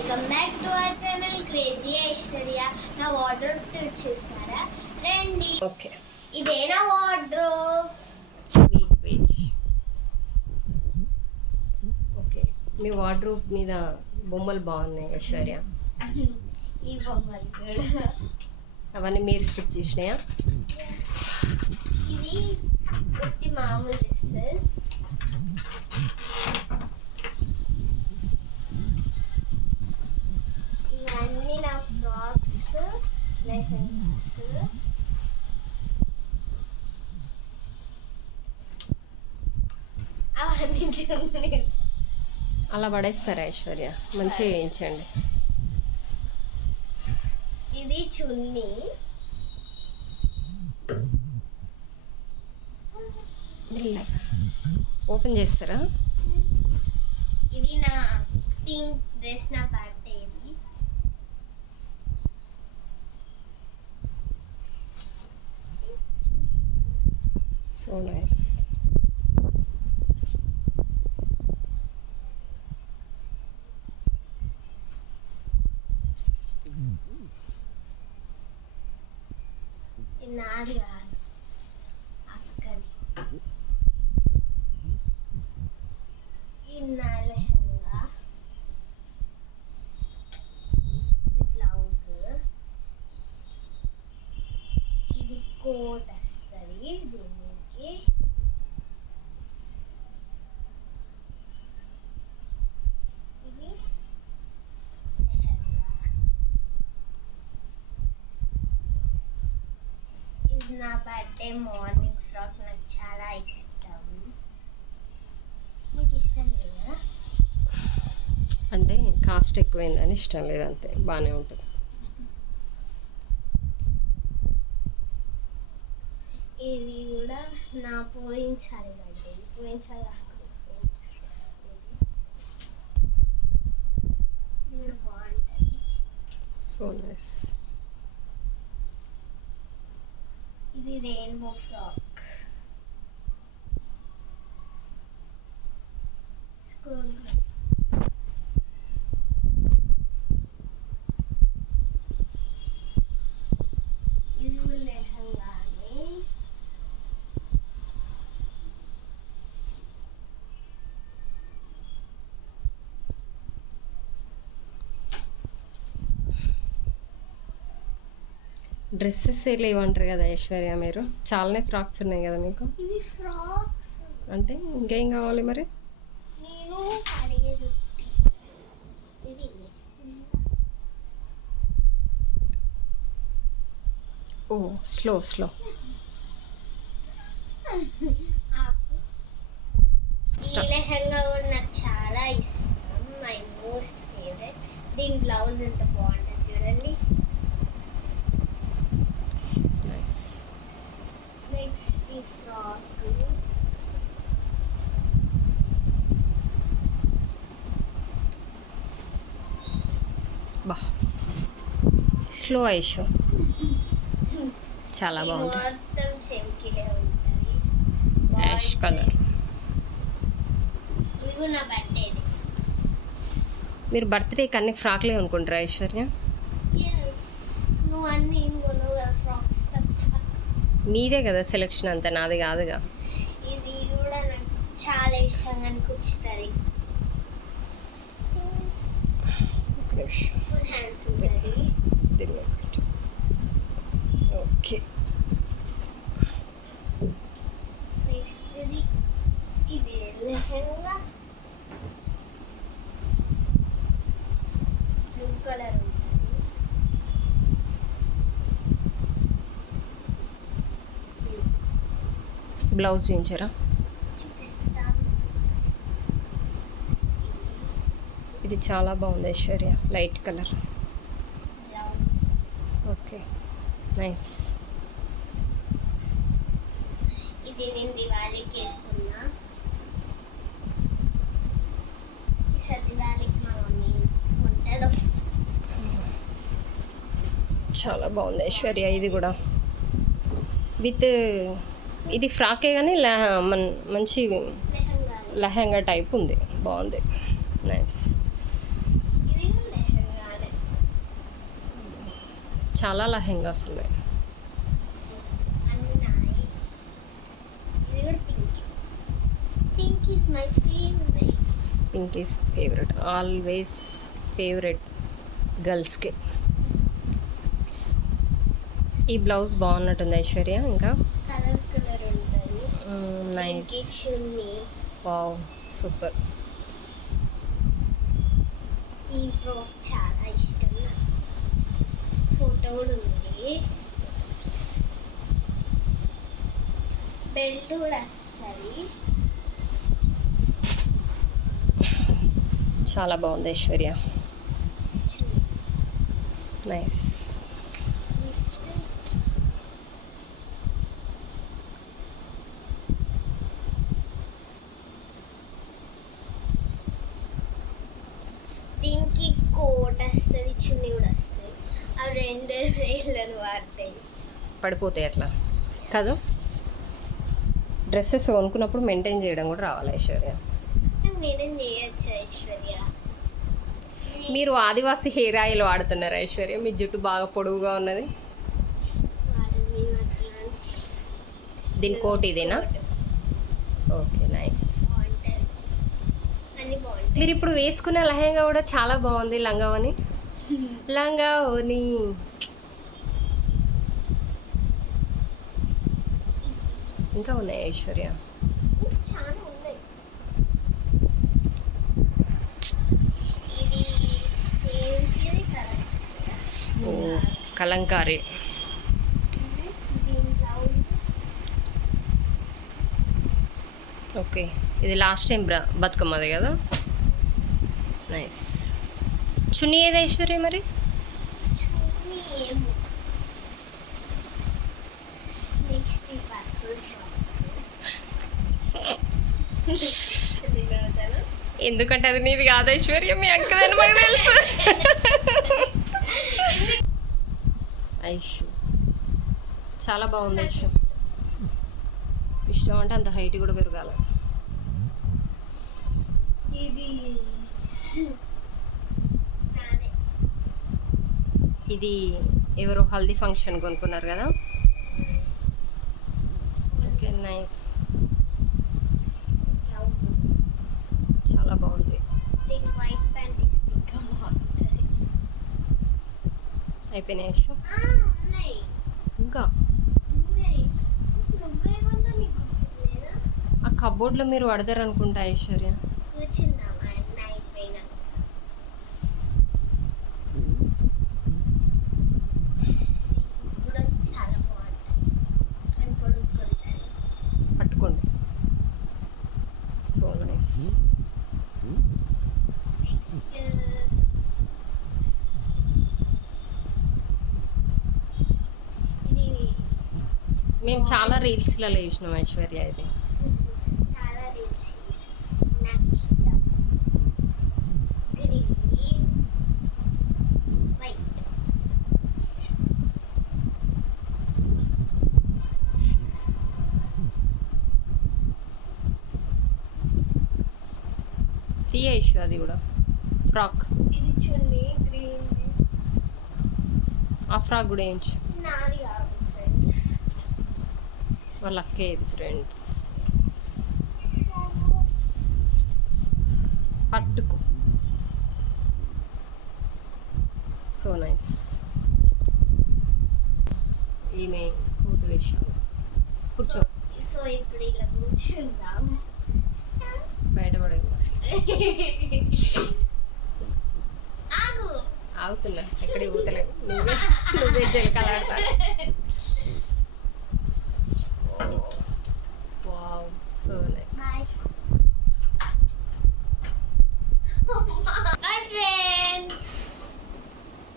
Welcome back to our channel crazy Aishwarya. నా wardrobe చూస్తారా రండి. ఓకే, ఇదే నా వార్డ్రోబ్. ఓకే, మీ వార్డ్రోబ్ మీద బొమ్మలు బాగున్నాయి ఐశ్వర్య. ఈ బొమ్మలు కూడా అవన్నీ మీరు స్టిక్ చేసినాయా? ఇది ఒట్టి మామూలు డ్రెస్సెస్. ఇవన్నీ నా ఫ్రాక్స్, లెహెంగాస్. అవన్నీ చున్నీ. అలా పడేస్తారా ఐశ్వర్య? మంచిగా వేయించండి. ఇది చున్నీ. ఓపెన్ చేస్తారా? ఇది నా పింక్ డ్రెస్, నా బర్త్డే. ఇది సో నైస్. ఇది నాది కాదు, అక్కది. ఇది నా లెహంగా, ఇది బ్లౌజ్, ఇది కోట్ వస్తుంది దీనికి. ఇది లెహంగా. ఇది నా బర్త్డే మార్నింగ్ ఫ్రాక్, నాకు చాలా ఇష్టం. మీకు ఇష్టం లేదా? అంటే కాస్ట్ ఎక్కువైందని ఇష్టం లేదు, అంతే. బాగానే ఉంటుంది. ఇది కూడా నా పోయినసారి బర్త్డే, పోయినసారి కాకపోతే ఇది బాగుంటుంది. So nice. ఇది రెయిన్బో ఫ్రాక్. స్కూల్ ఇది లెహంగాని. డ్రెస్సెస్ లేవంటారు కదా ఐశ్వర్య మీరు? చాలానే ఫ్రాక్స్ ఉన్నాయి కదా మీకు. ఇవి ఫ్రాక్స్ అంటే ఇంకేం కావాలి మరి? నేను అడిగేది. ఇది ఓ, స్లో స్లో. ఈ లెహంగా కూడా నాకు చాలా ఇష్టం, మై మోస్ట్ ఫేవరెట్. దీని బ్లౌజ్ ఎంత బాగుంటుంది చూడండి. నైస్. నెక్స్ట్ ఈ ఫ్రాక్. బా, స్లో ఐషో. చాలా ఇది బాగుంది. మొత్తం చెంకిలే ఉంటుంది. Ash colour. ఇది కూడా నా బర్త్డేది. మీరు బర్త్డేకి అన్ని ఫ్రాక్లే అనుకుంటారా ఐశ్వర్య? నువ్వు అన్నీ కొనవు కదా ఫ్రాక్స్ తప్ప. మీదే కదా సెలెక్షన్ అంతా, నాది కాదుగా. ఇది కూడా నాకు చాలా ఇష్టంగా అనిపించుతుంది. ఫుల్ హ్యాండ్స్ ఉంటుంది. ఓకే, నెక్స్ట్ ఇది లెహంగా, బ్లూ కలర్ ఉంటుంది. బ్లౌజ్ చూపించారా? చూపిస్తాం. ఇది చాలా బాగుంది Aishwarya, light colour. Blouse. Okay, nice. ఇది నేను దివాళీకి వేసుకున్నా. ఈసారి దివాళీకి మా మమ్మీ ఉంటుందో. చాలా బాగుంది ఐశ్వర్య. ఇది కూడా విత్, ఇది ఫ్రాకే కానీ మంచి లెహంగా టైప్ ఉంది, బాగుంది. నైస్. ఇది లెహంగా. చాలా లెహెంగాస్ ఉన్నాయి. అన్ని నాయి. ఇది కూడా pink. Pink is my favourite. Pink is favourite, always favourite గర్ల్స్కి. ఈ బ్లౌజ్ బాగున్నట్టుంది ఐశ్వర్య. ఇంకా కలర్ కలర్ ఉంటుంది. నైస్, చున్నీ. Wow, super. ఈ ఫ్రాక్ చాలా ఇష్టం నాకు. ఫోటో కూడా ఉంది. బెల్ట్ కూడా వస్తుంది. చాలా బాగుంది ఐశ్వర్య, నైస్. దీనికి కోట్ వస్తుంది, చున్నీ కూడా వస్తుంది. అవి 2 వేళ్ళను వాడతాయి. పడిపోతాయి అట్లా కాదు. డ్రెస్సెస్ కొనుక్కున్నప్పుడు మెయింటైన్ చేయడం కూడా రావాలి ఐశ్వర్య. నాకు మెయింటైన్ చేయొచ్చు ఐశ్వర్య. మీరు ఆదివాసి హెయిర్ ఆయిల్ వాడుతున్నారు ఐశ్వర్య, మీ జుట్టు బాగా పొడవుగా ఉన్నది. దీని కోట్ ఇదేనా? Okay, nice. బాగుంటుంది, అన్ని బాగుంటాయి. మీరు ఇప్పుడు వేసుకున్న లెహంగా కూడా చాలా బాగుంది. లంగావని లంగావని ఇంకా ఉన్నాయి ఐశ్వర్య. చాలా ఉన్నాయి. ఇది ఏంటిది కలర్? ఓ, కలంకారీ. దీని బ్లౌజ్ ఓకే, ఇది లాస్ట్ టైం బతుకమ్మది కదా. నైస్. చున్నీ ఏది ఐశ్వర్య మరి? చున్నీ ఏమో. నెక్స్ట్ ఈ పర్పుల్ షాప్. ఎందుకంటే అది నీది కాదు ఐశ్వర్య, మీ అక్కదని మాకు తెలుసు. ఐషు చాలా బాగుంది ఐషు. ఇష్టం అంటే అంత హైట్ కూడా పెరగాలి. ఇది నాదే. ఇది ఎవరో హల్దీ ఫంక్షన్ కొనుక్కున్నారు కదా. Okay, nice, blouse. చాలా బాగుంది. దీనికి వైట్ ప్యాంట్ ఇస్తే ఇంకా బాగుంటుంది. అయిపోయినాయి ఐషు? ఉన్నాయి ఇంకా ఉన్నాయి. నువ్వేమన్నా నీకు గుర్తులేదా? ఆ కబోర్డ్లో మీరు పడతారు అనుకుంటా ఐశ్వర్య. కూర్చుందామా అన్న అయిపోయినా. ఇప్పుడు చాలా బాగుంటుంది, కానీ పొడుక్కుంటుంది. పట్టుకోండి. So nice. నెక్స్ట్ ఇది మేము చాలా రీల్స్లలో చూసినాం ఐశ్వర్య. ఇది చాలా రీల్స్ నాకు ఇష్టం. Green white. తీయ ఐషు అది కూడా ఫ్రాక్. ఇది చున్నీ గ్రీన్. ఆ ఫ్రాక్ కూడా వేయించు. నాది కాదు ఫ్రెండ్స్. వాళ్ళ అక్కే ఇది ఫ్రెండ్స్. పట్టుకో. So nice. ఈమె కూతు వేషాలు. కూర్చో, సో ఇప్పుడు ఇలా కూర్చుందాం. బయటపడేది. ఆగు. ఆగుతున్నా, ఎక్కడికి పోతలేవు. నువ్వే జలకాలాడతా.